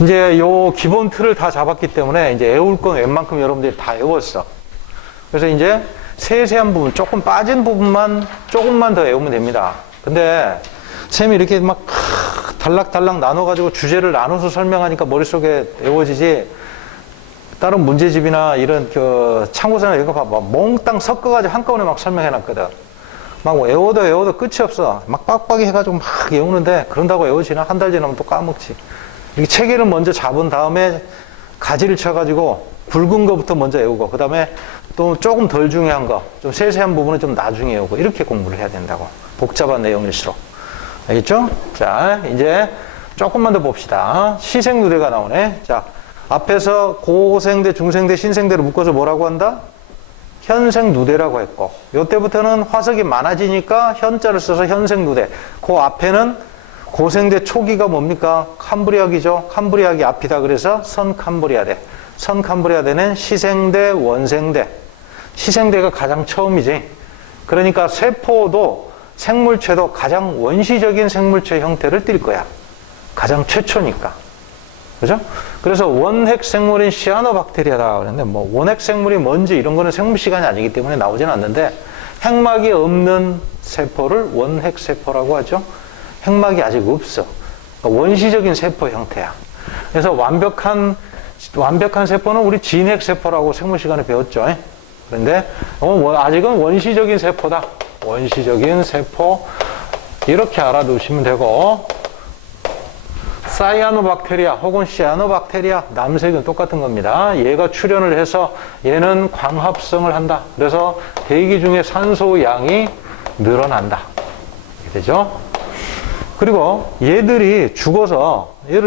이제 요 기본 틀을 다 잡았기 때문에 이제 외울 건 웬만큼 여러분들이 다 외웠어. 그래서 이제 세세한 부분, 조금 빠진 부분만 조금만 더 외우면 됩니다. 근데 쌤이 이렇게 막 단락단락 나눠가지고 주제를 나눠서 설명하니까 머릿속에 외워지지, 다른 문제집이나 이런 그 참고서나 이런 거 봐봐. 몽땅 섞어가지고 한꺼번에 막 설명해놨거든. 막 외워도 끝이 없어. 막 빡빡이 해가지고 막 외우는데 그런다고 외워지나? 한 달 지나면 또 까먹지. 이렇게 체계를 먼저 잡은 다음에 가지를 쳐가지고 굵은 거부터 먼저 외우고, 그 다음에 또 조금 덜 중요한 거, 좀 세세한 부분은 좀 나중에 외우고, 이렇게 공부를 해야 된다고. 복잡한 내용일수록. 알겠죠? 자, 이제 조금만 더 봅시다. 시생누대가 나오네. 자, 앞에서 고생대, 중생대, 신생대를 묶어서 뭐라고 한다? 현생누대라고 했고, 요때부터는 화석이 많아지니까 현자를 써서 현생누대. 그 앞에는 고생대 초기가 뭡니까? 캄브리아기죠. 캄브리아기 앞이다. 그래서 선캄브리아대. 선캄브리아대는 시생대, 원생대. 시생대가 가장 처음이지. 그러니까 세포도 생물체도 가장 원시적인 생물체 형태를 띌 거야. 가장 최초니까. 그죠? 그래서 원핵 생물인 시아노박테리아다 그랬는데, 뭐 원핵 생물이 뭔지 이런 거는 생물 시간이 아니기 때문에 나오진 않는데, 핵막이 없는 세포를 원핵 세포라고 하죠. 핵막이 아직 없어. 그러니까 원시적인 세포 형태야. 그래서 완벽한 세포는 우리 진핵 세포라고 생물 시간에 배웠죠. 그런데 아직은 원시적인 세포다. 원시적인 세포, 이렇게 알아두시면 되고, 사이아노박테리아 혹은 시아노박테리아, 남색은 똑같은 겁니다. 얘가 출현을 해서 얘는 광합성을 한다. 그래서 대기 중에 산소 양이 늘어난다. 이렇게 되죠. 그리고 얘를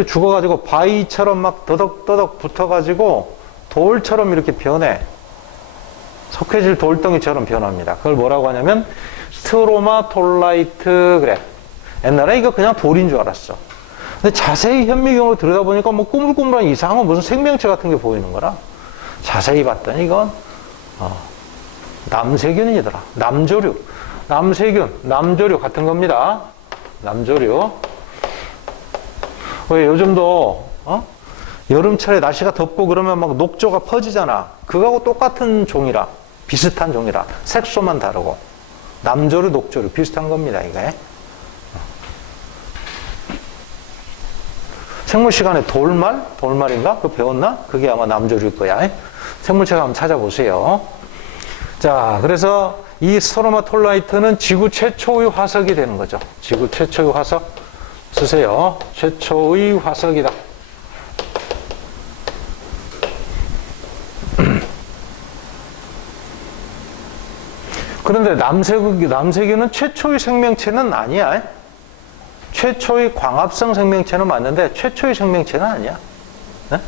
죽어가지고 바위처럼 막 더덕더덕 붙어가지고 돌처럼 이렇게 변해. 석회질 돌덩이처럼 변합니다. 그걸 뭐라고 하냐면 스트로마톨라이트, 그래. 옛날에 이거 그냥 돌인 줄 알았어. 근데 자세히 현미경으로 들여다보니까 뭐 꾸물꾸물한 이상한 무슨 생명체 같은 게 보이는 거라. 자세히 봤더니 이건 남세균이더라. 남조류. 남조류 같은 겁니다. 남조류. 왜 요즘도 여름철에 날씨가 덥고 그러면 막 녹조가 퍼지잖아. 그거하고 똑같은 종이라, 비슷한 종이라, 색소만 다르고. 남조류, 녹조류 비슷한 겁니다, 이게. 생물 시간에 돌말인가? 그거 배웠나? 그게 아마 남조류일 거야. 생물책 한번 찾아보세요. 자, 그래서 이 스트로마톨라이트는 지구 최초의 화석이 되는 거죠. 지구 최초의 화석 쓰세요. 최초의 화석이다. 그런데 남세균은 최초의 생명체는 아니야. 최초의 광합성 생명체는 맞는데 최초의 생명체는 아니야. 네?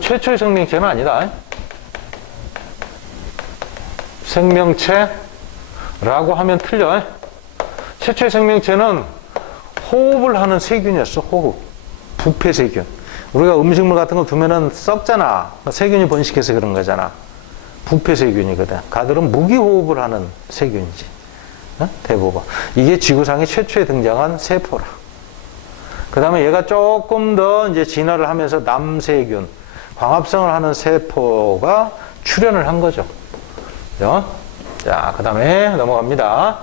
최초의 생명체는 아니다. 생명체라고 하면 틀려. 최초의 생명체는 호흡을 하는 세균이었어. 호흡. 부패세균. 우리가 음식물 같은 거 두면은 썩잖아. 세균이 번식해서 그런 거잖아. 부패세균이거든. 가들은 무기호흡을 하는 세균이지. 대부분. 이게 지구상에 최초에 등장한 세포라. 그 다음에 얘가 조금 더 이제 진화를 하면서 남세균, 광합성을 하는 세포가 출현을 한 거죠. 그죠? 자, 그 다음에 넘어갑니다.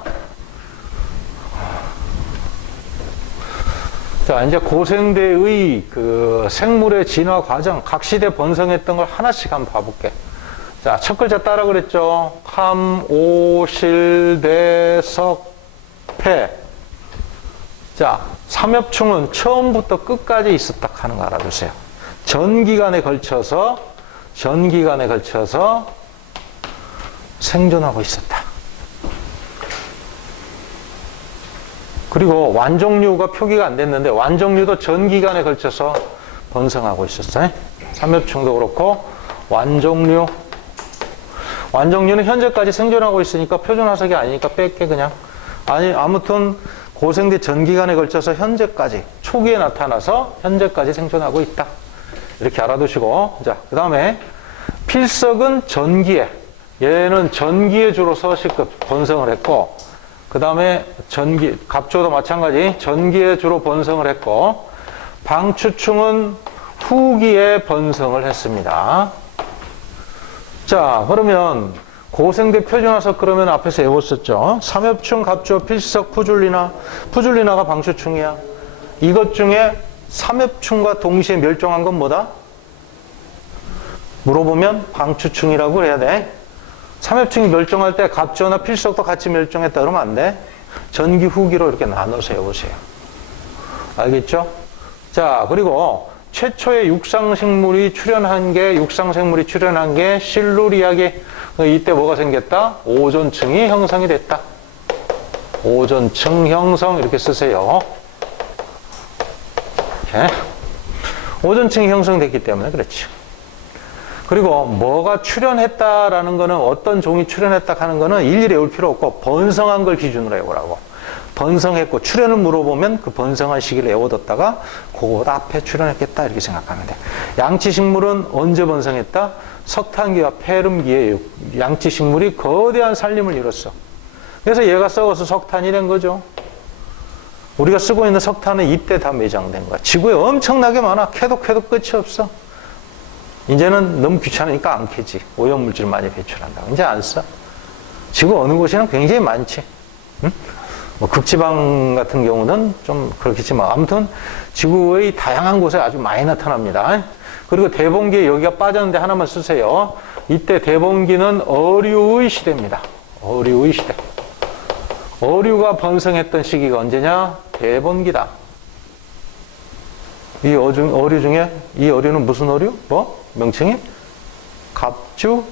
자, 이제 고생대의 그 생물의 진화 과정, 각 시대 번성했던 걸 하나씩 한번 봐볼게. 자, 첫 글자 따라 그랬죠. 함, 오, 실, 대, 석, 폐. 자, 삼엽충은 처음부터 끝까지 있었다 하는 거 알아두세요. 전 기간에 걸쳐서 생존하고 있었다. 그리고 완종류가 표기가 안 됐는데 완종류도 전 기간에 걸쳐서 번성하고 있었어요. 삼엽충도 그렇고 완종류는 현재까지 생존하고 있으니까 표준화석이 아니니까 뺄게 그냥. 아무튼 고생대 전 기간에 걸쳐서 현재까지 초기에 나타나서 현재까지 생존하고 있다. 이렇게 알아두시고, 자, 그 다음에 필석은 전기에, 얘는 전기에 주로 서식급 번성을 했고, 그 다음에 갑조도 마찬가지 전기에 주로 번성을 했고, 방추충은 후기에 번성을 했습니다. 자, 그러면 고생대 표준화석 그러면 앞에서 외웠었죠. 삼엽충, 갑주어, 필석, 푸줄리나. 푸줄리나가 방추충이야. 이것 중에 삼엽충과 동시에 멸종한 건 뭐다? 물어보면 방추충이라고 해야 돼. 삼엽충이 멸종할 때 갑주어나 필석도 같이 멸종했다 그러면 안 돼. 전기, 후기로 이렇게 나눠서 외우세요. 알겠죠? 자, 그리고 최초의 육상생물이 출현한 게 실루리아기. 이때 뭐가 생겼다? 오존층이 형성이 됐다. 오존층 형성 이렇게 쓰세요. 이렇게. 오존층이 형성됐기 때문에 그렇지. 그리고 뭐가 출현했다라는 거는 어떤 종이 출현했다 하는 거는 일일이 외울 필요 없고 번성한 걸 기준으로 외우라고. 번성했고 출현을 물어보면 그 번성한 시기를 외워뒀다가 그거 앞에 출현했겠다 이렇게 생각하면 돼. 양치식물은 언제 번성했다? 석탄기와 폐렴기에 양치식물이 거대한 살림을 이뤘어. 그래서 얘가 썩어서 석탄이 된 거죠. 우리가 쓰고 있는 석탄은 이때 다 매장된 거야. 지구에 엄청나게 많아. 캐도 끝이 없어. 이제는 너무 귀찮으니까 안 캐지. 오염물질 많이 배출한다고. 이제 안 써. 지구 어느 곳에는 굉장히 많지. 응? 뭐 극지방 같은 경우는 좀 그렇겠지만 아무튼 지구의 다양한 곳에 아주 많이 나타납니다. 그리고 대봉기에 여기가 빠졌는데 하나만 쓰세요. 이때 대봉기는 어류의 시대입니다. 어류의 시대. 어류가 번성했던 시기가 언제냐? 대봉기다. 이 어류 중에 이 어류는 무슨 어류? 뭐? 명칭이? 갑주어.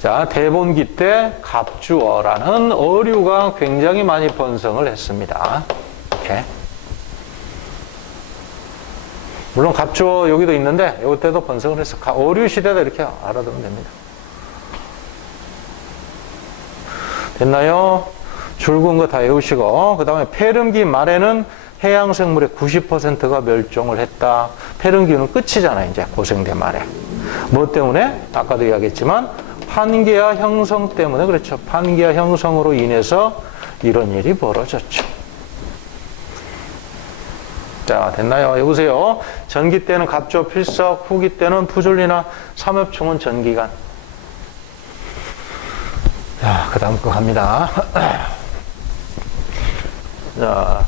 자, 대본기 때 갑주어라는 어류가 굉장히 많이 번성을 했습니다. 이렇게. 물론 갑주어 여기도 있는데 이때도 번성을 했어. 어류 시대다 이렇게 알아두면 됩니다. 됐나요? 줄근 거 다 외우시고 그 다음에 폐렴기 말에는 해양생물의 90%가 멸종을 했다. 폐렴기는 끝이잖아 이제 고생대 말에. 뭐 때문에? 아까도 이야기했지만 판기아 형성 때문에 그렇죠. 판기아 형성으로 인해서 이런 일이 벌어졌죠. 자, 됐나요? 여보세요. 전기 때는 갑주어, 필석, 후기 때는 푸줄리나, 삼엽충은 전기간. 자, 그 다음 거 갑니다. 자,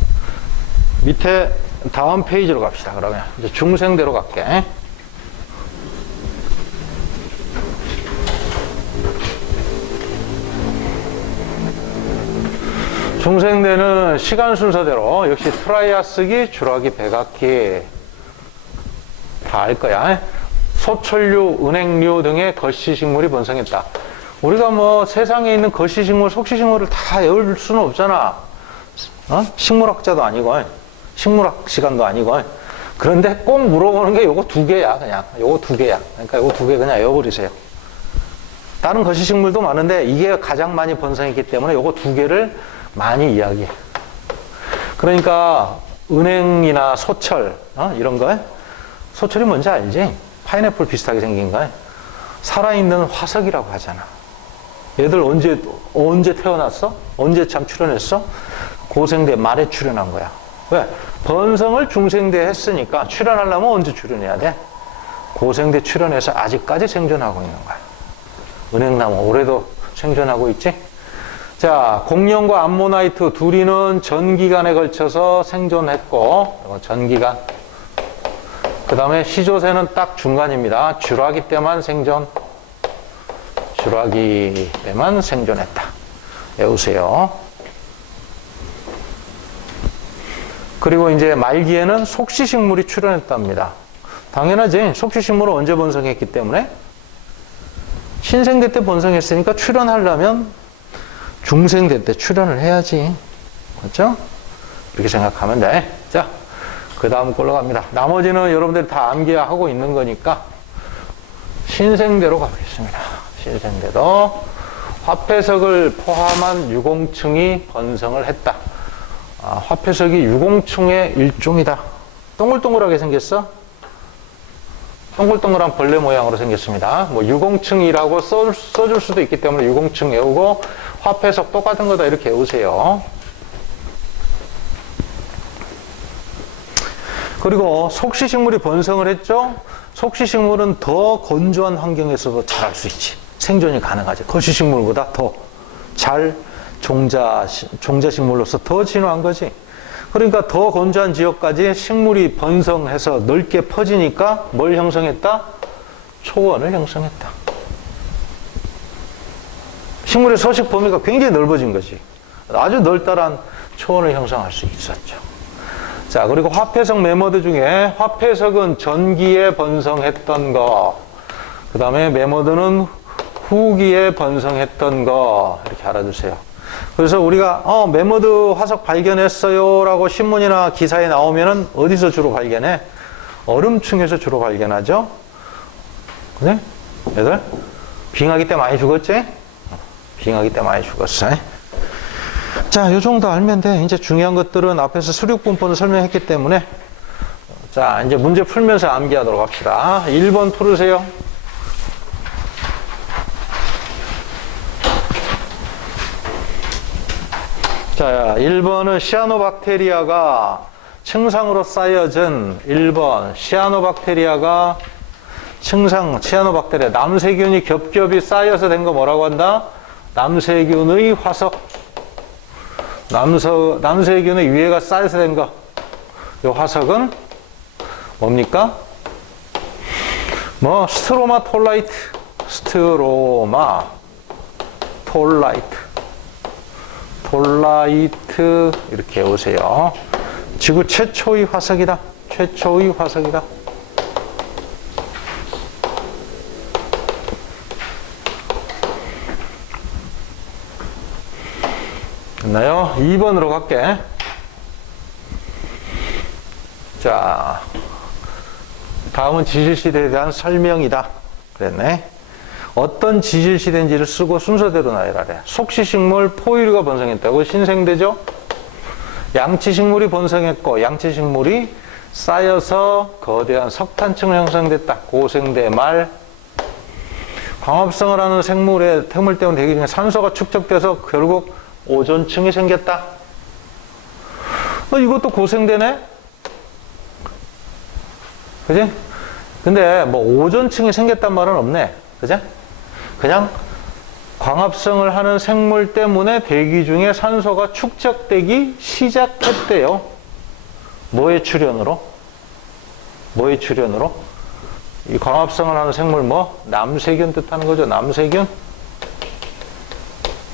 밑에 다음 페이지로 갑시다. 그러면 이제 중생대로 갈게. 중생대는 시간 순서대로 역시 트라이아스기, 주라기, 백악기 다 알 거야. 소철류, 은행류 등의 거시식물이 번성했다. 우리가 뭐 세상에 있는 거시식물, 속시식물을 다 외울 수는 없잖아. 식물학자도 아니고 식물학 시간도 아니고. 그런데 꼭 물어보는 게 요거 두 개야. 그냥 요거 두 개야. 그러니까 요거 두 개 그냥 외워버리세요. 다른 거시식물도 많은데 이게 가장 많이 번성했기 때문에 요거 두 개를 많이 이야기해. 그러니까 은행이나 소철 이런 거. 소철이 뭔지 알지? 파인애플 비슷하게 생긴 거. 살아있는 화석이라고 하잖아. 얘들 언제 태어났어? 언제 참 출현했어? 고생대 말에 출현한 거야. 왜? 번성을 중생대 했으니까 출현하려면 언제 출현해야 돼? 고생대 출현해서 아직까지 생존하고 있는 거야. 은행나무 올해도 생존하고 있지? 자, 공룡과 암모나이트 둘이는 전기간에 걸쳐서 생존했고, 전기간. 그 다음에 시조새는 딱 중간입니다. 주라기 때만 생존. 주라기 때만 생존했다. 외우세요. 그리고 이제 말기에는 속시식물이 출현했답니다. 당연하지. 속시식물은 언제 번성했기 때문에? 신생대 때 번성했으니까 출현하려면 중생대 때 출현을 해야지. 맞죠? 이렇게 생각하면 돼. 자, 그 다음 걸로 갑니다. 나머지는 여러분들이 다 암기하고 있는 거니까 신생대로 가보겠습니다. 신생대도 화폐석을 포함한 유공층이 번성을 했다. 화폐석이 유공층의 일종이다. 동글동글하게 생겼어? 동글동글한 벌레 모양으로 생겼습니다. 뭐 유공층이라고 써줄 수도 있기 때문에 유공층 외우고 화폐석 똑같은 거다 이렇게 외우세요. 그리고 속시식물이 번성을 했죠. 속시식물은 더 건조한 환경에서도 자랄 수 있지. 생존이 가능하지. 거시식물보다 더 잘 종자식물로서 더 진화한 거지. 그러니까 더 건조한 지역까지 식물이 번성해서 넓게 퍼지니까 뭘 형성했다? 초원을 형성했다. 식물의 서식 범위가 굉장히 넓어진 거지. 아주 널따란 초원을 형성할 수 있었죠. 자, 그리고 화폐석 매머드 중에 화폐석은 전기에 번성했던 거, 그 다음에 매머드는 후기에 번성했던 거, 이렇게 알아두세요. 그래서 우리가 매머드 화석 발견했어요 라고 신문이나 기사에 나오면은 어디서 주로 발견해? 얼음층에서 주로 발견하죠. 그래? 얘들 빙하기 때 많이 죽었지? 빙하기 때 많이 죽었어. 자, 요 정도 알면 돼. 이제 중요한 것들은 앞에서 수륙분포를 설명했기 때문에. 자, 이제 문제 풀면서 암기하도록 합시다. 1번 풀으세요. 자, 1번은 시아노박테리아가 층상으로 쌓여진 1번 시아노박테리아가 시아노박테리아 남세균이 겹겹이 쌓여서 된 거 뭐라고 한다? 남세균의 화석. 남세균의 위에가 쌓여서 된 거. 이 화석은 뭡니까? 스트로마 톨라이트. 스트로마 톨라이트. 톨라이트 이렇게 오세요. 지구 최초의 화석이다. 최초의 화석이다. 됐나요? 2번으로 갈게. 자, 다음은 지질시대에 대한 설명이다. 그랬네. 어떤 지질시대인지를 쓰고 순서대로 나열하래. 속시식물 포유류가 번성했다고 신생대죠. 양치식물이 번성했고 양치식물이 쌓여서 거대한 석탄층을 형성됐다. 고생대 말. 광합성을 하는 생물 때문에 대기 중에 산소가 축적돼서 결국 오존층이 생겼다. 이것도 고생대네? 그지? 근데 오존층이 생겼단 말은 없네. 그지? 그냥 광합성을 하는 생물 때문에 대기 중에 산소가 축적되기 시작했대요. 뭐의 출현으로? 뭐의 출현으로? 이 광합성을 하는 생물 남세균 뜻하는 거죠. 남세균.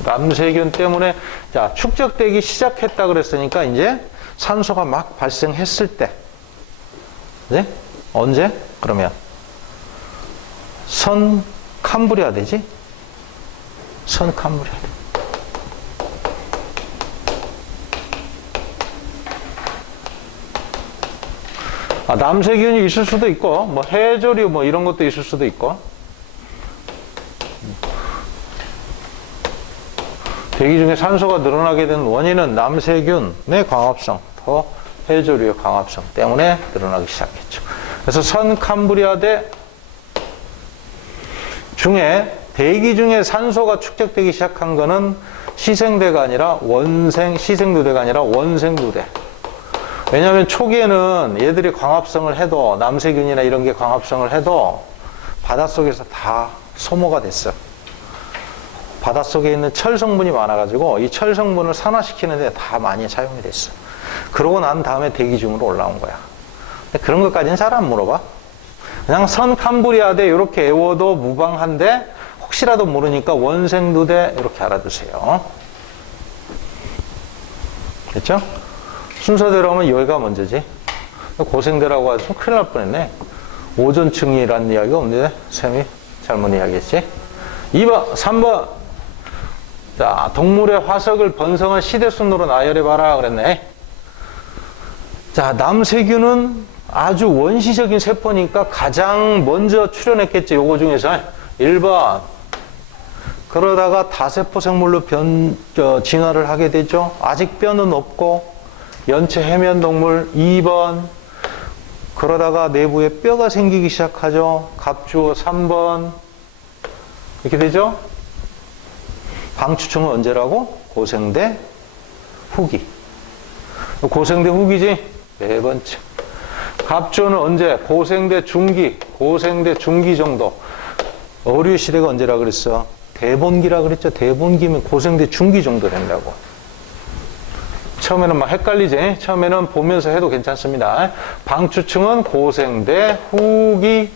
남세균 때문에 자 축적되기 시작했다 그랬으니까 이제 산소가 막 발생했을 때, 네? 언제? 그러면 선 캄브리아 되지? 선 캄브리아. 남세균이 있을 수도 있고, 해조류 이런 것도 있을 수도 있고. 대기 중에 산소가 늘어나게 된 원인은 남세균의 광합성, 더 해조류의 광합성 때문에 늘어나기 시작했죠. 그래서 선 캄브리아대 중에 대기 중에 산소가 축적되기 시작한 거는 시생대가 아니라 시생두대가 아니라 원생두대. 왜냐하면 초기에는 얘들이 광합성을 해도 남세균이나 이런 게 광합성을 해도 바닷속에서 다 소모가 됐어. 바닷속에 있는 철 성분이 많아가지고 이 철 성분을 산화시키는데 다 많이 사용이 됐어. 그러고 난 다음에 대기 중으로 올라온 거야. 근데 그런 것까지는 잘 안 물어봐. 그냥 선 캄브리아대 이렇게 외워도 무방한데 혹시라도 모르니까 원생두대 이렇게 알아두세요. 됐죠? 순서대로 하면 여기가 먼저지. 고생대라고 해서 큰일 날 뻔했네. 오존층이라는 이야기가 없는데 쌤이 잘못 이야기했지. 2번, 3번. 자, 동물의 화석을 번성한 시대 순으로 나열해봐라 그랬네. 자, 남세균은 아주 원시적인 세포니까 가장 먼저 출현했겠지. 요거 중에서 1번. 그러다가 다세포 생물로 진화를 하게 되죠. 아직 뼈는 없고 연체 해면 동물. 2번. 그러다가 내부에 뼈가 생기기 시작하죠. 갑주어. 3번. 이렇게 되죠. 방추층은 언제라고? 고생대 후기. 고생대 후기지. 네 번째. 갑조는 언제? 고생대 중기 정도. 어류 시대가 언제라 그랬어? 대본기라 그랬죠. 대본기면 고생대 중기 정도 된다고. 처음에는 막 헷갈리지? 처음에는 보면서 해도 괜찮습니다. 방추층은 고생대 후기,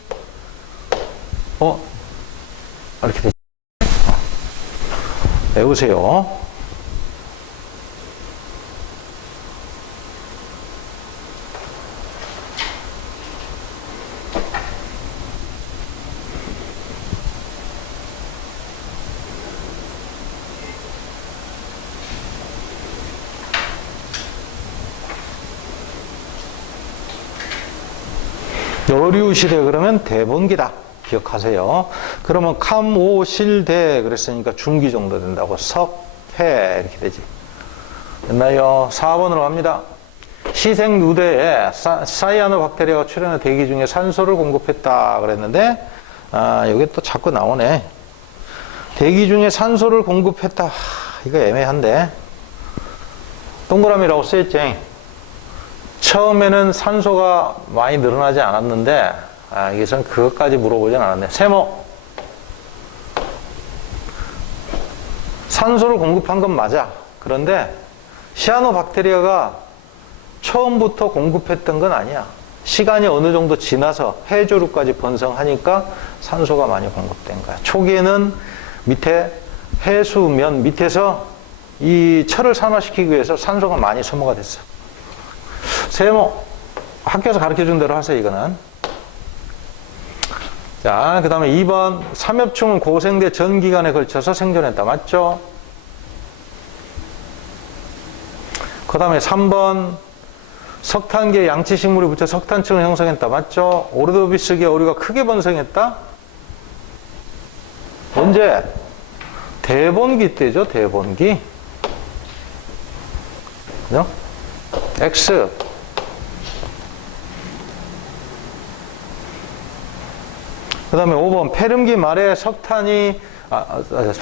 이렇게 되죠. 외우세요. 어류시대 그러면 대본기다. 기억하세요. 그러면 감오실대 그랬으니까 중기 정도 된다고. 석회 이렇게 되지. 됐나요? 4번으로 갑니다. 시생누대에 사이아노박테리아가 출현한 대기 중에 산소를 공급했다 그랬는데 여기 또 자꾸 나오네. 대기 중에 산소를 공급했다. 이거 애매한데. 동그라미라고 쓰였지. 처음에는 산소가 많이 늘어나지 않았는데 여기서는 그것까지 물어보진 않았네. 세모. 산소를 공급한 건 맞아. 그런데 시아노박테리아가 처음부터 공급했던 건 아니야. 시간이 어느 정도 지나서 해조류까지 번성하니까 산소가 많이 공급된 거야. 초기에는 밑에 해수면 밑에서 이 철을 산화시키기 위해서 산소가 많이 소모가 됐어. 세모. 학교에서 가르쳐준 대로 하세요, 이거는. 자, 그 다음에 2번. 삼엽충은 고생대 전 기간에 걸쳐서 생존했다. 맞죠? 그 다음에 3번. 석탄계에 양치식물이 붙여 석탄층을 형성했다. 맞죠? 오르도비스계 어류가 크게 번성했다? 언제? 대본기 때죠, 대본기. 그죠? X. 그 다음에 5번. 페름기 말에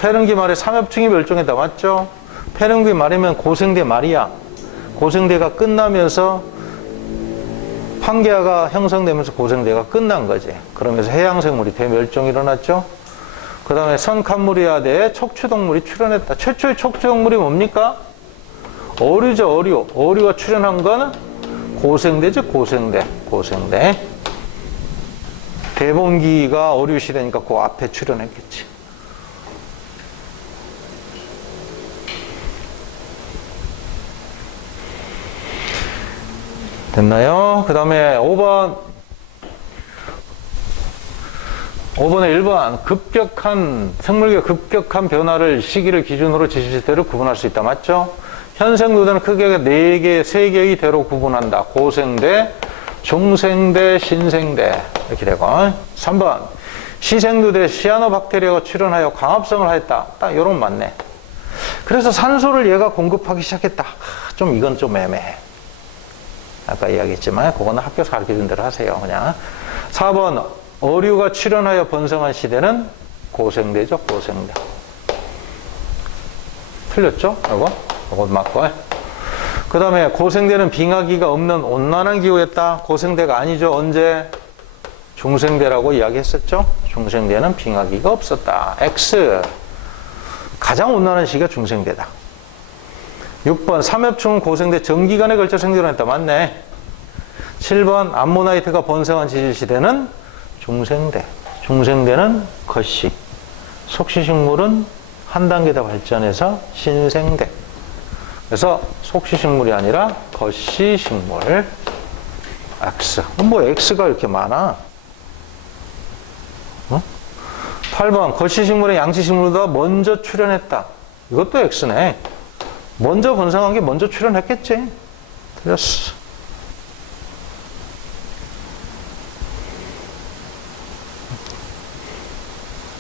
페름기 말에 삼엽충이 멸종했다. 맞죠? 페름기 말이면 고생대 말이야. 고생대가 끝나면서 판게아가 형성되면서 고생대가 끝난 거지. 그러면서 해양생물이 대멸종이 일어났죠. 그 다음에 선캄무리아대에 척추동물이 출현했다. 최초의 척추동물이 뭡니까? 어류죠, 어류. 어류가 출현한 건 고생대죠, 고생대. 대본기가 어류 시대니까 그 앞에 출현했겠지. 됐나요? 그 다음에 5번에 1번. 생물계 급격한 변화를 시기를 기준으로 지시대로 구분할 수 있다. 맞죠? 현생누대는 크게 4개, 3개의 대로 구분한다. 고생대, 중생대, 신생대 이렇게 되고. 3번. 시생누대 시아노박테리아가 출현하여 광합성을 하였다. 딱 이런 건 맞네. 그래서 산소를 얘가 공급하기 시작했다. 이건 좀 애매해. 아까 이야기했지만 그거는 학교에서 가르쳐준 대로 하세요. 그냥. 4번. 어류가 출현하여 번성한 시대는 고생대죠. 고생대. 틀렸죠? 이거 맞고. 그 다음에 고생대는 빙하기가 없는 온난한 기후였다. 고생대가 아니죠. 언제? 중생대라고 이야기했었죠. 중생대는 빙하기가 없었다. X. 가장 온난한 시기가 중생대다. 6번. 삼엽충은 고생대 전기간에 걸쳐 생존했다. 맞네. 7번. 암모나이트가 번성한 지질시대는 중생대. 중생대는 거시. 속시식물은 한 단계 더 발전해서 신생대. 그래서 속시식물이 아니라 거시식물. X. 뭐 X가 이렇게 많아? 8번. 거시식물의 양치식물보다 먼저 출현했다. 이것도 X네. 먼저 번성한 게 먼저 출현했겠지. 틀렸어.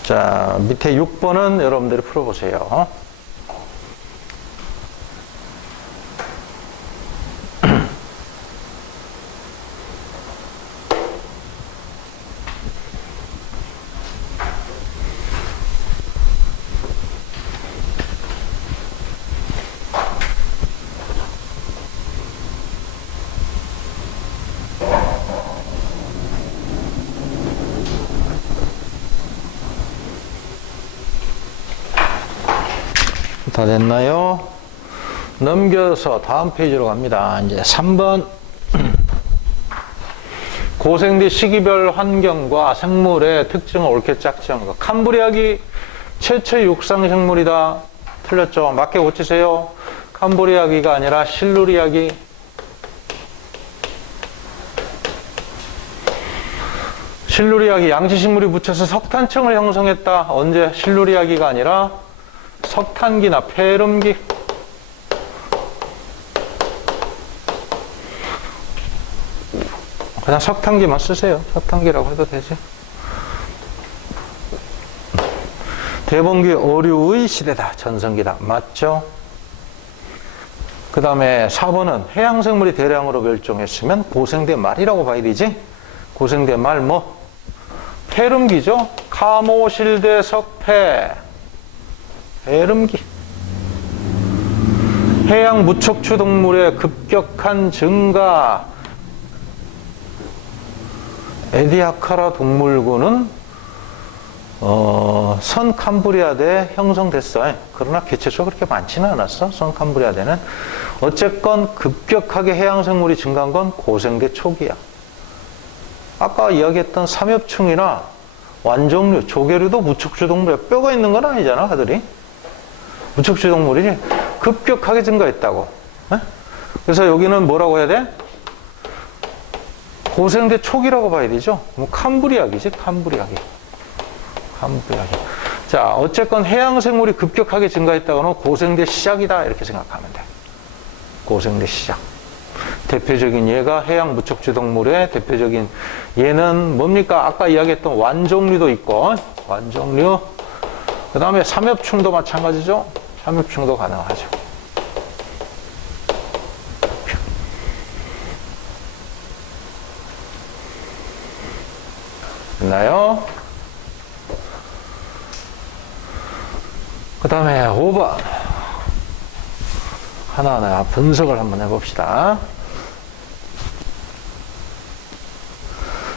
자, 밑에 6번은 여러분들이 풀어보세요. 다 됐나요? 넘겨서 다음 페이지로 갑니다. 이제 3번. 고생대 시기별 환경과 생물의 특징을 옳게 짝지은 것. 캄브리아기 최초의 육상생물이다. 틀렸죠? 맞게 고치세요. 캄브리아기가 아니라 실루리아기. 실루리아기 양지식물이 묻혀서 석탄층을 형성했다. 언제? 실루리아기가 아니라 석탄기나 폐렴기. 그냥 석탄기만 쓰세요. 석탄기라고 해도 되지. 대봉기 어류의 시대다. 전성기다. 맞죠? 그 다음에 4번은 해양생물이 대량으로 멸종했으면 고생대 말이라고 봐야 되지. 고생대 말 뭐? 폐렴기죠. 카모실대 석폐. 폐렴기. 해양 무척추 동물의 급격한 증가. 에디아카라 동물군은 선 캄브리아대에 형성됐어. 그러나 개체수가 그렇게 많지는 않았어. 선 캄브리아대는. 어쨌건 급격하게 해양생물이 증가한 건 고생대 초기야. 아까 이야기했던 삼엽충이나 완종류, 조개류도 무척추 동물이야. 뼈가 있는 건 아니잖아, 그들이. 무척추 동물이지. 급격하게 증가했다고. 그래서 여기는 뭐라고 해야 돼? 고생대 초기라고 봐야 되죠. 뭐 캄브리아기지, 캄브리아기. 캄브리아기. 자, 어쨌건 해양생물이 급격하게 증가했다고는 고생대 시작이다. 이렇게 생각하면 돼. 고생대 시작. 대표적인 예가 해양 무척추 동물의 대표적인 예는 뭡니까? 아까 이야기했던 완종류도 있고, 완종류. 그 다음에 삼엽충도 마찬가지죠. 삼엽충도 가능하죠. 됐나요? 그 다음에 5번. 하나하나 분석을 한번 해봅시다.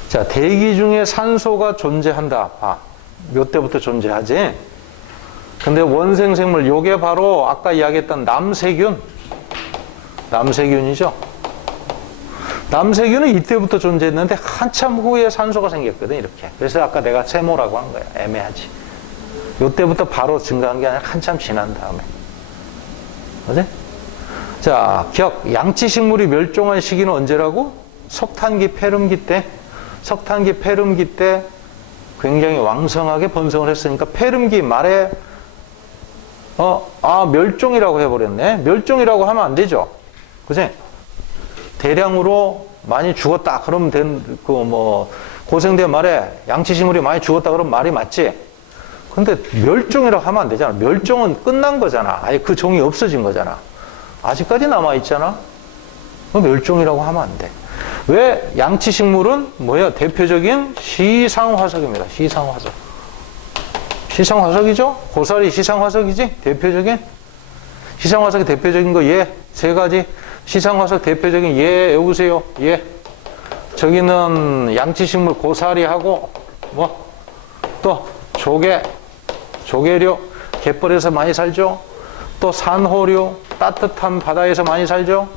자, 대기 중에 산소가 존재한다. 봐. 몇 대부터 존재하지? 근데 원생생물, 요게 바로 아까 이야기했던 남세균. 남세균이죠. 남세균은 이때부터 존재했는데 한참 후에 산소가 생겼거든, 이렇게. 그래서 아까 내가 세모라고 한 거야. 애매하지. 요때부터 바로 증가한 게 아니라 한참 지난 다음에. 그지? 자, 기억. 양치식물이 멸종한 시기는 언제라고? 석탄기 폐렴기 때. 석탄기 폐렴기 때 굉장히 왕성하게 번성을 했으니까 폐렴기 말에 멸종이라고 해버렸네. 멸종이라고 하면 안 되죠. 그지? 대량으로 많이 죽었다. 그러면 고생대 말에 양치식물이 많이 죽었다. 그러면 말이 맞지. 근데 멸종이라고 하면 안 되잖아. 멸종은 끝난 거잖아. 아예 그 종이 없어진 거잖아. 아직까지 남아있잖아. 멸종이라고 하면 안 돼. 왜? 양치식물은 뭐야? 대표적인 시상화석입니다. 시상화석. 시상화석이죠? 고사리 시상화석이지? 대표적인? 시상화석의 대표적인 거 예. 세 가지. 시상화석 대표적인 예 외우세요. 예. 저기는 양치식물 고사리하고 또 조개류, 갯벌에서 많이 살죠. 또 산호류, 따뜻한 바다에서 많이 살죠.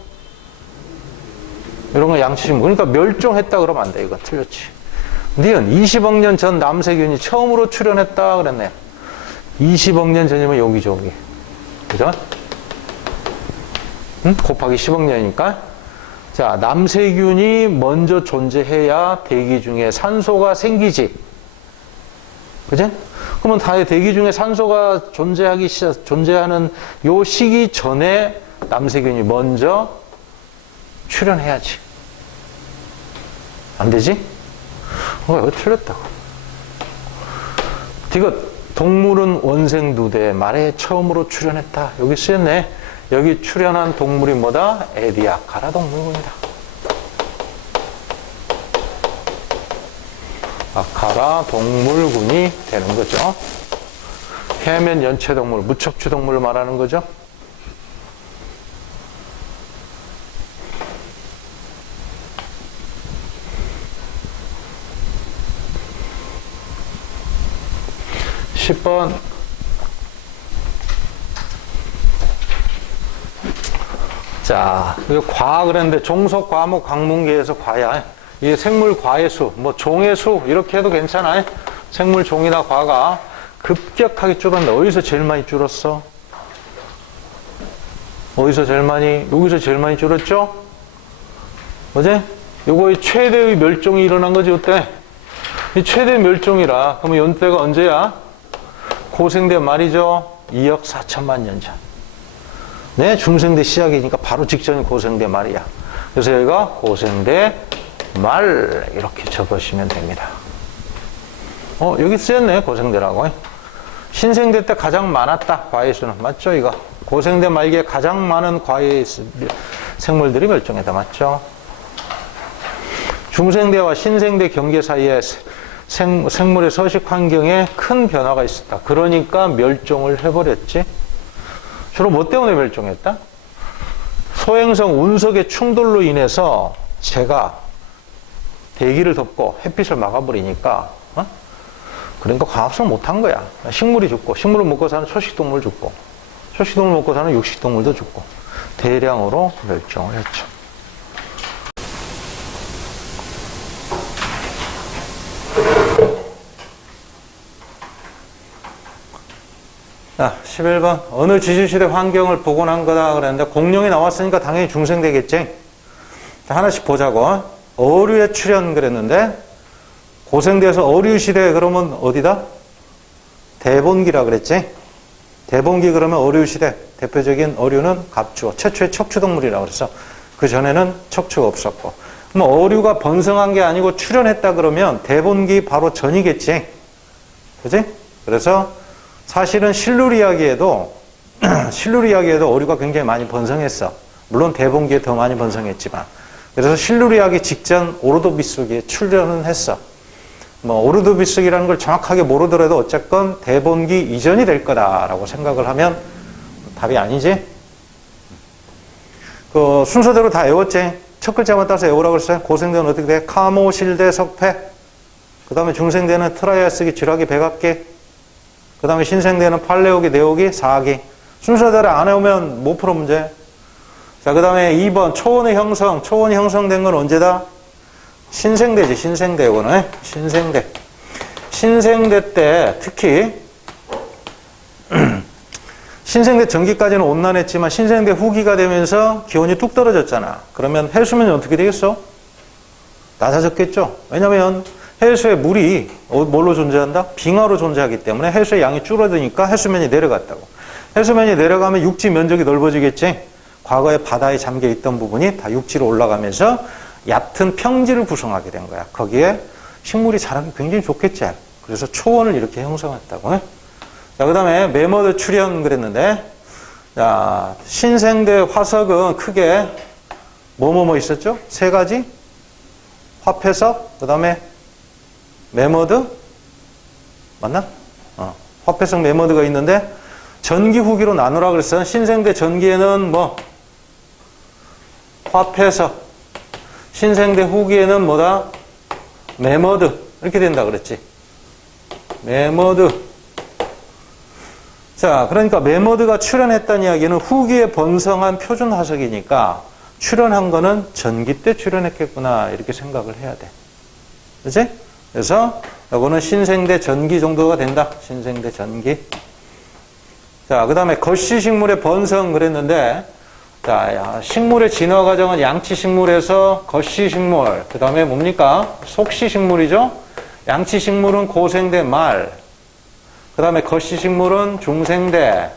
이런 거 양치식물. 그러니까 멸종했다 그러면 안 돼. 이거 틀렸지. 니은 20억 년 전 남세균이 처음으로 출현했다 그랬네. 20억 년 전이면 여기죠, 여기. 그죠? 곱하기 10억 년이니까. 자, 남세균이 먼저 존재해야 대기 중에 산소가 생기지. 그죠? 그러면 다 대기 중에 산소가 존재하는 요 시기 전에 남세균이 먼저 출현해야지. 안 되지? 이거 틀렸다고. 이거 동물은 원생두대 말에 처음으로 출현했다. 여기 쓰였네. 여기 출현한 동물이 뭐다? 에디아카라 동물군이다. 아카라 동물군이 되는 거죠. 해면 연체동물, 무척추 동물을 말하는 거죠. 자, 이거 과 그랬는데 종속 과목 학문계에서 과야. 이게 생물 과의 수, 뭐 종의 수 이렇게 해도 괜찮아. 생물 종이나 과가 급격하게 줄었는데 어디서 제일 많이 줄었어? 어디서 제일 많이? 여기서 제일 많이 줄었죠? 뭐지? 요거의 최대의 멸종이 일어난 거지, 어때? 이 최대 멸종이라, 그러면 연때가 언제야? 고생대 말이죠? 2억 4천만 년 전. 네, 중생대 시작이니까 바로 직전이 고생대 말이야. 그래서 여기가 고생대 말, 이렇게 적으시면 됩니다. 여기 쓰였네, 고생대라고. 신생대 때 가장 많았다, 과의 수는. 맞죠, 이거? 고생대 말기에 가장 많은 과의 생물들이 멸종했다, 맞죠? 중생대와 신생대 경계 사이에 생물의 서식 환경에 큰 변화가 있었다. 그러니까 멸종을 해버렸지. 주로 뭐 때문에 멸종했다? 소행성 운석의 충돌로 인해서 재가 대기를 덮고 햇빛을 막아버리니까 그러니까 광합성 못한 거야. 식물이 죽고, 식물을 먹고 사는 초식동물 죽고, 초식동물 먹고 사는 육식동물도 죽고, 대량으로 멸종을 했죠. 자, 11번. 어느 지질시대 환경을 복원한 거다 그랬는데 공룡이 나왔으니까 당연히 중생되겠지. 자, 하나씩 보자고. 어류의 출현 그랬는데 고생대에서 어류시대 그러면 어디다? 대본기라 그랬지. 대본기 그러면 어류시대. 대표적인 어류는 갑주어. 최초의 척추동물이라고 그랬어. 그 전에는 척추가 없었고. 그럼 어류가 번성한 게 아니고 출현했다 그러면 대본기 바로 전이겠지. 그지? 그래서 사실은 실룰 이야기에도 어류가 굉장히 많이 번성했어. 물론 대본기에 더 많이 번성했지만. 그래서 실룰 이야기 직전 오르도비스기에 출현은 했어. 뭐 오르도비스기라는 걸 정확하게 모르더라도 어쨌건 대본기 이전이 될 거다라고 생각을 하면 답이 아니지. 그 순서대로 다 외웠지. 첫 글자만 따서 외우라고 그랬어요. 고생대는 어떻게 돼? 카모, 실대, 석패. 그 다음에 중생대는 트라이아스기, 쥐라기, 백악기. 그 다음에 신생대는 팔레오기, 네오기, 사기. 순서대로 안 외우면 못 풀어 문제. 자, 그 다음에 2번 초원의 형성. 초원이 형성된 건 언제다? 신생대지, 신생대. 이거는 신생대. 신생대 때 특히 신생대 전기까지는 온난했지만 신생대 후기가 되면서 기온이 뚝 떨어졌잖아. 그러면 해수면이 어떻게 되겠어? 낮아졌겠죠. 왜냐면 해수에 물이 뭘로 존재한다? 빙하로 존재하기 때문에 해수의 양이 줄어드니까 해수면이 내려갔다고. 해수면이 내려가면 육지 면적이 넓어지겠지. 과거에 바다에 잠겨있던 부분이 다 육지로 올라가면서 얕은 평지를 구성하게 된 거야. 거기에 식물이 자라기 굉장히 좋겠지. 그래서 초원을 이렇게 형성했다고. 자, 그 다음에 매머드 출현 그랬는데, 자, 신생대 화석은 크게 뭐뭐뭐 있었죠? 세 가지? 화폐석, 그 다음에 매머드? 맞나? 화폐석 매머드가 있는데, 전기 후기로 나누라 그랬어요. 신생대 전기에는 뭐, 화폐석, 신생대 후기에는 뭐다? 매머드. 이렇게 된다 그랬지. 매머드. 자, 그러니까 매머드가 출현했다는 이야기는 후기에 번성한 표준 화석이니까 출현한 거는 전기 때 출현했겠구나. 이렇게 생각을 해야 돼. 그치? 그래서 이거는 신생대 전기 정도가 된다. 신생대 전기. 자, 그 다음에 거시식물의 번성 그랬는데, 자, 식물의 진화 과정은 양치식물에서 거시식물, 그 다음에 뭡니까? 속시식물이죠? 양치식물은 고생대 말, 그 다음에 거시식물은 중생대,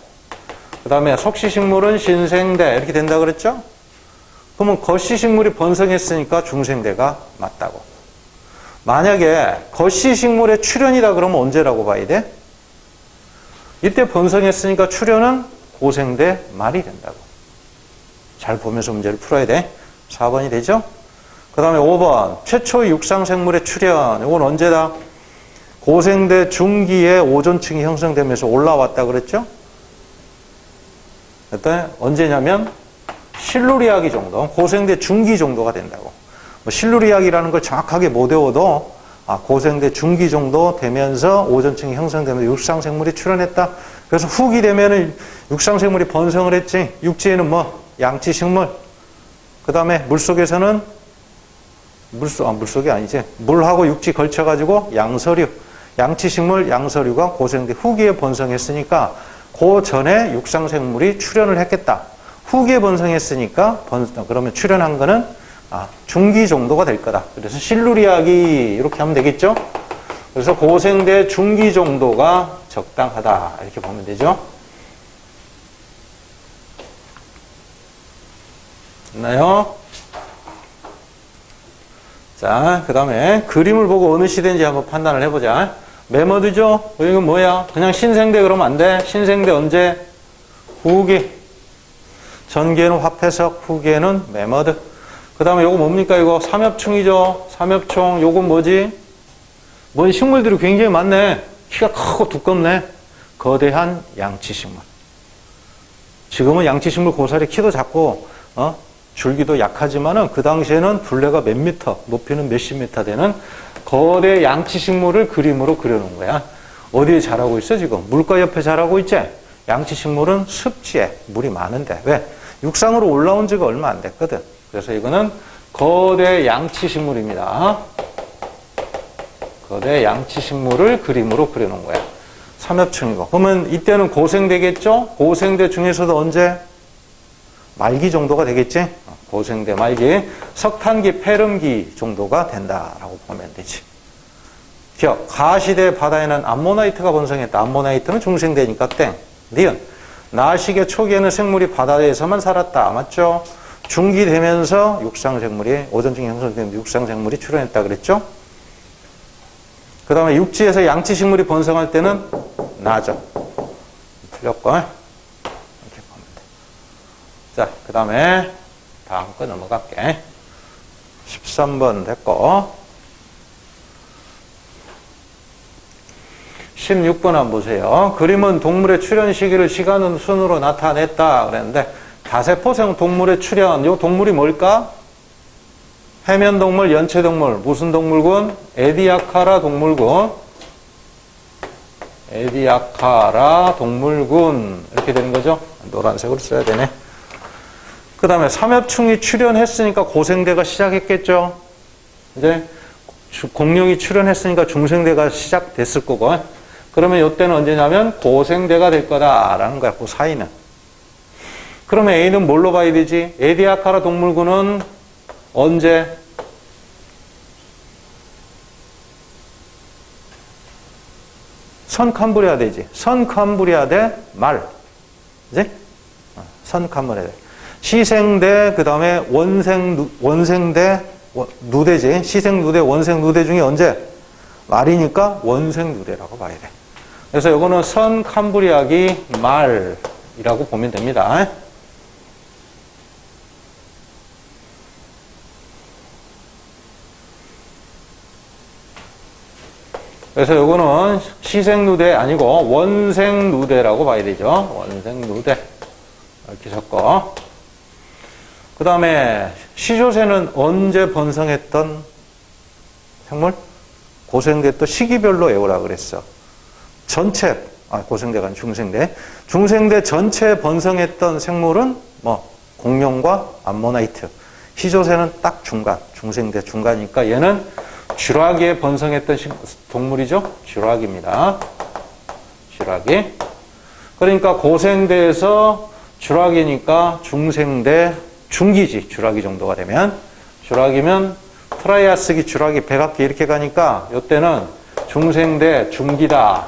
그 다음에 속시식물은 신생대, 이렇게 된다 그랬죠? 그러면 거시식물이 번성했으니까 중생대가 맞다고. 만약에 거시식물의 출현이다 그러면 언제라고 봐야 돼? 이때 번성했으니까 출현은 고생대 말이 된다고. 잘 보면서 문제를 풀어야 돼. 4번이 되죠? 그 다음에 5번. 최초의 육상생물의 출현. 이건 언제다? 고생대 중기에 오존층이 형성되면서 올라왔다 그랬죠? 그때 언제냐면 실루리아기 정도, 고생대 중기 정도가 된다고. 뭐 실루리아기라는 걸 정확하게 못 외워도 고생대 중기 정도 되면서 오존층이 형성되면서 육상생물이 출현했다. 그래서 후기 되면은 육상생물이 번성을 했지. 육지에는 뭐 양치식물, 그 다음에 물속에서는 물속이 아니지. 물하고 육지 걸쳐가지고 양서류, 양치식물, 양서류가 고생대 후기에 번성했으니까 그 전에 육상생물이 출현을 했겠다. 후기에 번성했으니까 그러면 출현한 거는 중기 정도가 될 거다. 그래서 실루리아기 이렇게 하면 되겠죠. 그래서 고생대 중기 정도가 적당하다 이렇게 보면 되죠. 됐나요? 자, 그 다음에 그림을 보고 어느 시대인지 한번 판단을 해보자. 매머드죠? 이건 뭐야? 그냥 신생대 그러면 안 돼. 신생대 언제? 후기. 전기에는 화폐석, 후기에는 매머드. 그 다음에 요거 뭡니까? 이거 삼엽충이죠? 삼엽충. 요건 뭐지? 뭔 식물들이 굉장히 많네. 키가 크고 두껍네. 거대한 양치식물. 지금은 양치식물 고사리 키도 작고, 줄기도 약하지만은 그 당시에는 둘레가 몇 미터, 높이는 몇십 미터 되는 거대 양치식물을 그림으로 그려놓은 거야. 어디에 자라고 있어 지금? 물가 옆에 자라고 있지? 양치식물은 습지에 물이 많은데 왜? 육상으로 올라온 지가 얼마 안 됐거든. 그래서 이거는 거대 양치식물입니다. 거대 양치식물을 그림으로 그려놓은 거야. 삼엽충이고. 그러면 이때는 고생대겠죠? 고생대 중에서도 언제? 말기 정도가 되겠지? 고생대 말기, 석탄기, 폐름기 정도가 된다라고 보면 되지. 기억, 가시대 바다에는 암모나이트가 번성했다. 암모나이트는 중생대니까 땡. 니은, 나시계 초기에는 생물이 바다에서만 살았다. 맞죠? 중기 되면서 육상생물이, 오존층이 형성되면서 육상생물이 출현했다 그랬죠? 그 다음에 육지에서 양치식물이 번성할 때는 나죠. 틀렸고. 이렇게 보면 돼. 자, 그 다음에 다음 거 넘어갈게. 13번 됐고 16번 한번 보세요. 그림은 동물의 출현 시기를 시간 순으로 나타냈다 그랬는데 다세포생 동물의 출현, 이 동물이 뭘까? 해면동물, 연체동물, 무슨 동물군? 에디아카라 동물군. 에디아카라 동물군 이렇게 되는 거죠. 노란색으로 써야 되네. 그 다음에 삼엽충이 출현했으니까 고생대가 시작했겠죠. 이제 공룡이 출현했으니까 중생대가 시작됐을 거고. 그러면 이때는 언제냐면 고생대가 될 거다라는 거야. 그 사이는. 그러면 A는 뭘로 봐야 되지? 에디아카라 동물군은 언제? 선캄브리아대지. 선캄브리아대 말. 그지? 선캄브리아대. 시생대, 그 다음에 원생대, 누대지. 시생누대, 원생누대 중에 언제? 말이니까 원생누대라고 봐야 돼. 그래서 이거는 선캄브리아기 말이라고 보면 됩니다. 그래서 이거는 시생누대 아니고 원생누대라고 봐야 되죠. 원생누대. 이렇게 적고. 그 다음에 시조새는 언제 번성했던 생물? 고생대 또 시기별로 외우라 그랬어. 전체, 고생대가 아니라 중생대. 중생대 전체에 번성했던 생물은 뭐 공룡과 암모나이트. 시조새는 딱 중간, 중생대 중간이니까 얘는 쥐라기에 번성했던 동물이죠. 쥐라기입니다. 쥐라기. 그러니까 고생대에서 쥐라기니까 중생대 중기지. 쥐라기 정도가 되면. 쥐라기면 트라이아스기, 쥐라기, 백악기 이렇게 가니까 이때는 중생대 중기다.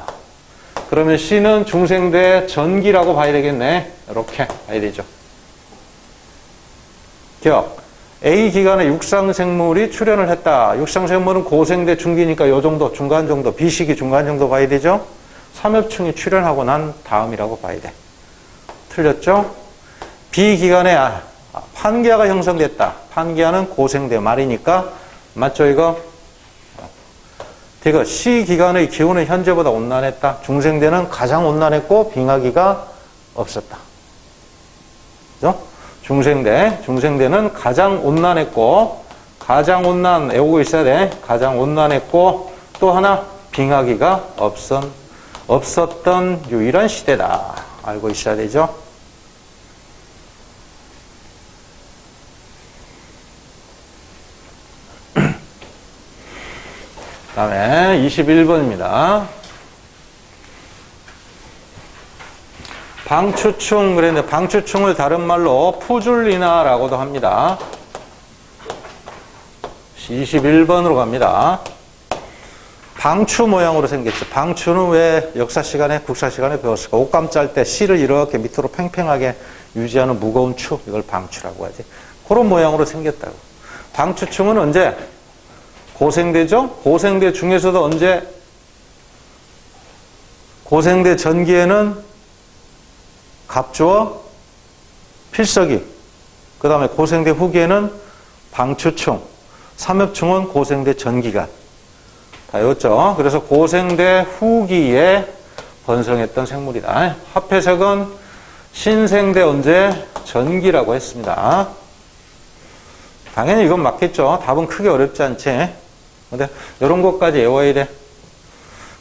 그러면 C는 중생대 전기라고 봐야 되겠네. 이렇게 봐야 되죠. 기억. A 기간에 육상생물이 출현을 했다. 육상생물은 고생대 중기니까 요 정도, 중간 정도, B시기 중간 정도 봐야 되죠. 삼엽충이 출현하고 난 다음이라고 봐야 돼. 틀렸죠? B 기간에 판기아가 형성됐다. 판기아는 고생대 말이니까 맞죠 이거? 이거 C 기간의 기온은 현재보다 온난했다. 중생대는 가장 온난했고 빙하기가 없었다. 그죠? 중생대는 가장 온난했고, 가장 온난, 외우고 있어야 돼. 가장 온난했고, 또 하나, 빙하기가 없었던 유일한 시대다. 알고 있어야 되죠? 다음에 21번입니다. 방추충, 그랬는데 방추충을 다른 말로 푸줄리나라고도 합니다. 21번으로 갑니다. 방추 모양으로 생겼죠. 방추는 왜 역사 시간에, 국사 시간에 배웠을까? 옷감 짤 때 실을 이렇게 밑으로 팽팽하게 유지하는 무거운 추, 이걸 방추라고 하지. 그런 모양으로 생겼다고. 방추충은 언제? 고생대죠? 고생대 중에서도 언제? 고생대 전기에는 갑주어, 필석이. 그 다음에 고생대 후기에는 방추충. 삼엽충은 고생대 전기가. 다 외웠죠? 그래서 고생대 후기에 번성했던 생물이다. 합해석은 신생대 언제? 전기라고 했습니다. 당연히 이건 맞겠죠? 답은 크게 어렵지 않지? 근데 이런 것까지 외워야 돼.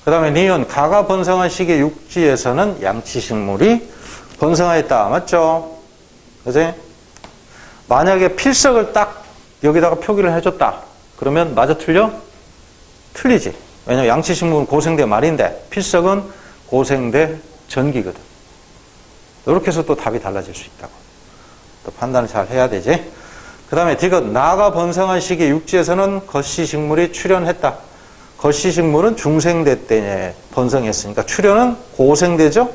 그 다음에 니은, 가가 번성한 시기 육지에서는 양치식물이 번성하였다. 맞죠? 그지? 만약에 필석을 딱 여기다가 표기를 해줬다. 그러면 맞아 틀려? 틀리지. 왜냐면 양치식물은 고생대 말인데 필석은 고생대 전기거든. 이렇게 해서 또 답이 달라질 수 있다고. 또 판단을 잘 해야 되지. 그 다음에 디귿, 나가 번성한 시기 육지에서는 거시식물이 출현했다. 거시식물은 중생대 때 번성했으니까 출현은 고생대죠?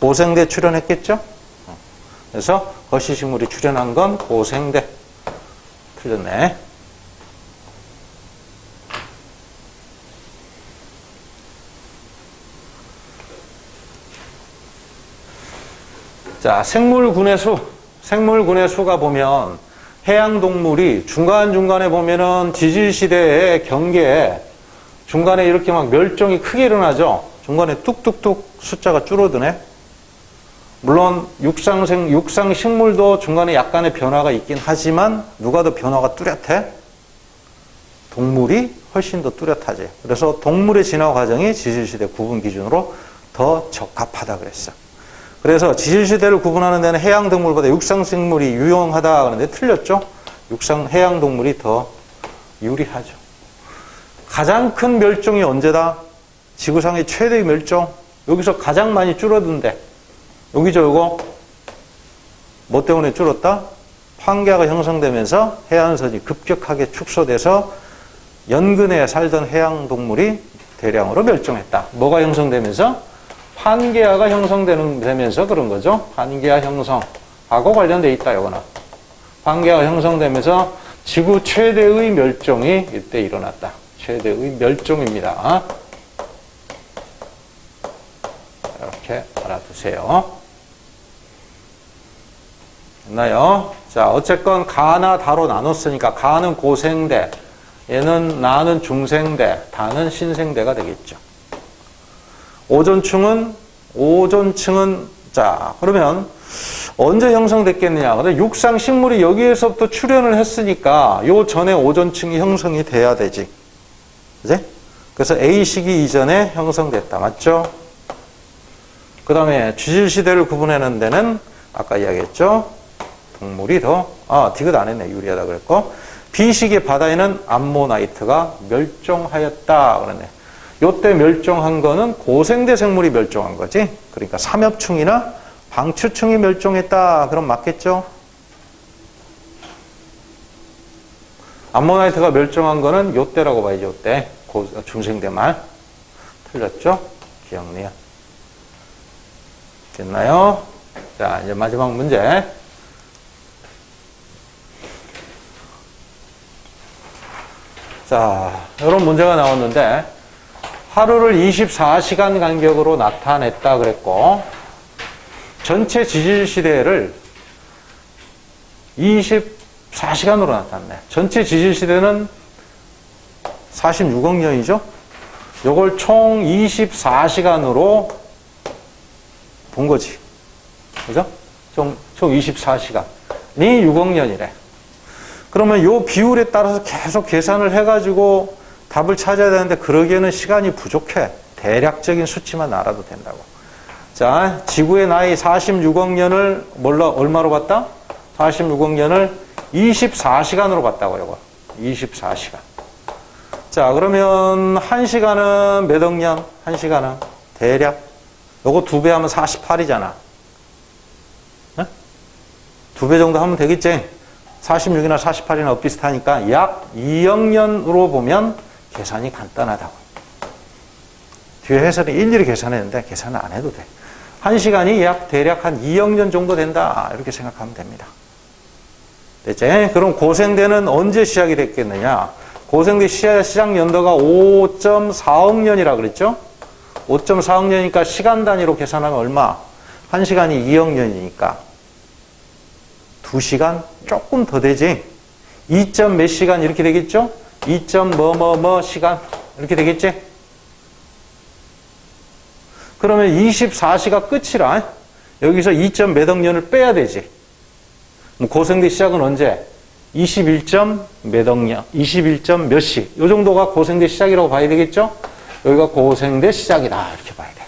고생대 출현했겠죠? 그래서 거시식물이 출현한 건 고생대. 틀렸네. 자, 생물군의 수. 생물군의 수가 보면 해양동물이 중간중간에 보면은 지질시대의 경계에 중간에 이렇게 막 멸종이 크게 일어나죠. 중간에 뚝뚝뚝 숫자가 줄어드네. 물론 육상식물도 중간에 약간의 변화가 있긴 하지만 누가 더 변화가 뚜렷해? 동물이 훨씬 더 뚜렷하지. 그래서 동물의 진화 과정이 지질시대 구분 기준으로 더 적합하다 그랬어. 그래서 지질시대를 구분하는 데는 해양동물보다 육상생물이 유용하다 그러는데 틀렸죠? 해양동물이 더 유리하죠. 가장 큰 멸종이 언제다? 지구상의 최대의 멸종. 여기서 가장 많이 줄어든대. 여기죠, 요거. 뭐 때문에 줄었다? 판게가 형성되면서 해안선이 급격하게 축소돼서 연근에 살던 해양동물이 대량으로 멸종했다. 뭐가 형성되면서? 판게아가 형성되면서 그런 거죠. 판게아 형성하고 관련돼 있다, 요거는. 판게아가 형성되면서 지구 최대의 멸종이 이때 일어났다. 최대의 멸종입니다. 이렇게 알아두세요. 됐나요? 자, 어쨌건 가나 다로 나눴으니까 가는 고생대, 얘는 나는 중생대, 다는 신생대가 되겠죠. 오존층은 자, 그러면 언제 형성됐겠느냐? 근데 육상 식물이 여기에서부터 출현을 했으니까 요 전에 오존층이 형성이 돼야 되지. 그지? 그래서 A 시기 이전에 형성됐다. 맞죠? 그 다음에 지질시대를 구분하는 데는 아까 이야기했죠? 동물이 디귿 안 했네. 유리하다 그랬고. B 시기 바다에는 암모나이트가 멸종하였다. 그러네. 요때 멸종한 거는 고생대 생물이 멸종한 거지. 그러니까 삼엽충이나 방추충이 멸종했다. 그럼 맞겠죠? 암모나이트가 멸종한 거는 요때라고 봐야지. 요때. 중생대 말. 틀렸죠? 기억니요. 됐나요? 자, 이제 마지막 문제. 자, 이런 문제가 나왔는데 하루를 24시간 간격으로 나타냈다 그랬고 전체 지질시대를 24시간으로 나타냈네. 전체 지질시대는 46억 년이죠. 요걸 총 24시간으로 본 거지. 그죠? 총 24시간이 6억 년이래. 그러면 요 비율에 따라서 계속 계산을 해가지고 답을 찾아야 되는데 그러기에는 시간이 부족해. 대략적인 수치만 알아도 된다고. 자, 지구의 나이 46억 년을 얼마로 봤다? 46억 년을 24시간으로 봤다고, 요거. 24시간. 자, 그러면 1시간은 몇 억년? 1시간은 대략 요거 2배 하면 48이잖아. 2배 정도 하면 되겠지? 46이나 48이나 비슷하니까 약 2억 년으로 보면 계산이 간단하다고. 뒤에 해설은 일일이 계산했는데 계산을 안 해도 돼. 1시간이 대략 한 2억 년 정도 된다. 이렇게 생각하면 됩니다. 됐지? 그럼 고생대는 언제 시작이 됐겠느냐? 고생대 시작 연도가 5.4억 년이라 그랬죠? 5.4억 년이니까 시간 단위로 계산하면 얼마? 1시간이 2억 년이니까 2시간 조금 더 되지? 2. 몇 시간 이렇게 되겠죠? 2. 뭐뭐뭐 시간 이렇게 되겠지? 그러면 24시가 끝이라 여기서 2. 몇 억 년을 빼야 되지. 고생대 시작은 언제? 21. 몇 억 년, 21. 몇 시. 이 정도가 고생대 시작이라고 봐야 되겠죠? 여기가 고생대 시작이다. 이렇게 봐야 돼.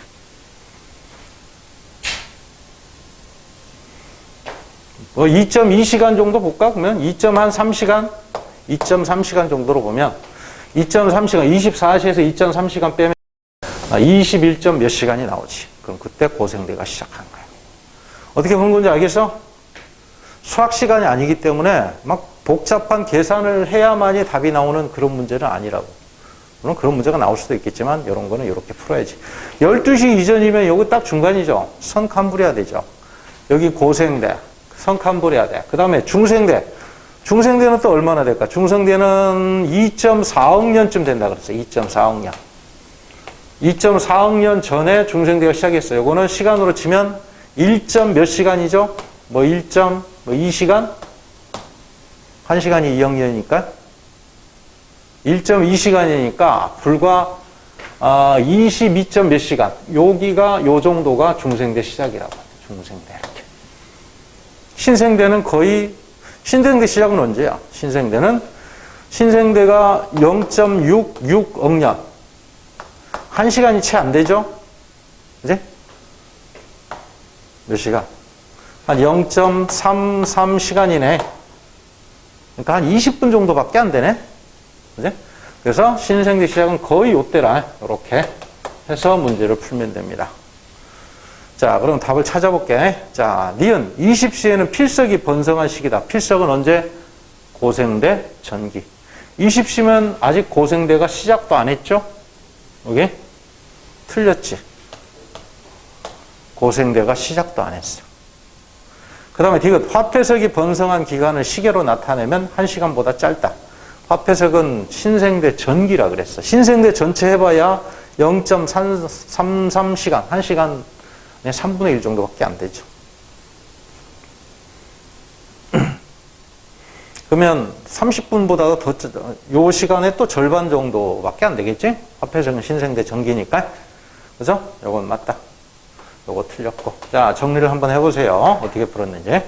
뭐 2.2시간 정도 볼까? 그러면 2.3시간? 2.3시간 정도로 보면 2.3시간, 24시에서 2.3시간 빼면 21. 몇 시간이 나오지. 그럼 그때 고생대가 시작한 거야. 어떻게 본 건지 알겠어? 수학 시간이 아니기 때문에 막 복잡한 계산을 해야만이 답이 나오는 그런 문제는 아니라고. 물론 그런 문제가 나올 수도 있겠지만 이런 거는 이렇게 풀어야지. 12시 이전이면 여기 딱 중간이죠. 선칸불해야 되죠. 여기 고생대, 선칸불해야 돼. 그 다음에 중생대. 중생대는 또 얼마나 될까? 중생대는 2.4억 년쯤 된다 그랬어요. 2.4억 년. 2.4억 년 전에 중생대가 시작했어요. 이거는 시간으로 치면 1. 몇 시간이죠? 뭐 2시간? 1시간이 2억 년이니까 1.2시간이니까 불과 22. 몇 시간. 여기가 요 정도가 중생대 시작이라고 하죠. 중생대 이렇게. 신생대는 거의 신생대 시작은 언제야? 신생대가 0.66억 년. 1시간이 채 안 되죠? 그지? 몇 시간? 한 0.33시간이네. 그러니까 한 20분 정도밖에 안 되네. 그지? 그래서 신생대 시작은 거의 요때라. 이렇게 해서 문제를 풀면 됩니다. 자, 그럼 답을 찾아볼게. 자, 니은 20시에는 필석이 번성한 시기다. 필석은 언제? 고생대 전기. 20시면 아직 고생대가 시작도 안 했죠? 오케이? 틀렸지. 고생대가 시작도 안 했어. 그 다음에 디귿 화폐석이 번성한 기간을 시계로 나타내면 1시간보다 짧다. 화폐석은 신생대 전기라 그랬어. 신생대 전체 해봐야 0.33시간, 1시간 3분의 1 정도밖에 안 되죠. 그러면 30분보다도 더, 요 시간에 또 절반 정도밖에 안 되겠지? 화폐석은 신생대 전기니까. 그죠? 요건 맞다. 요거 틀렸고. 자, 정리를 한번 해보세요. 어떻게 풀었는지.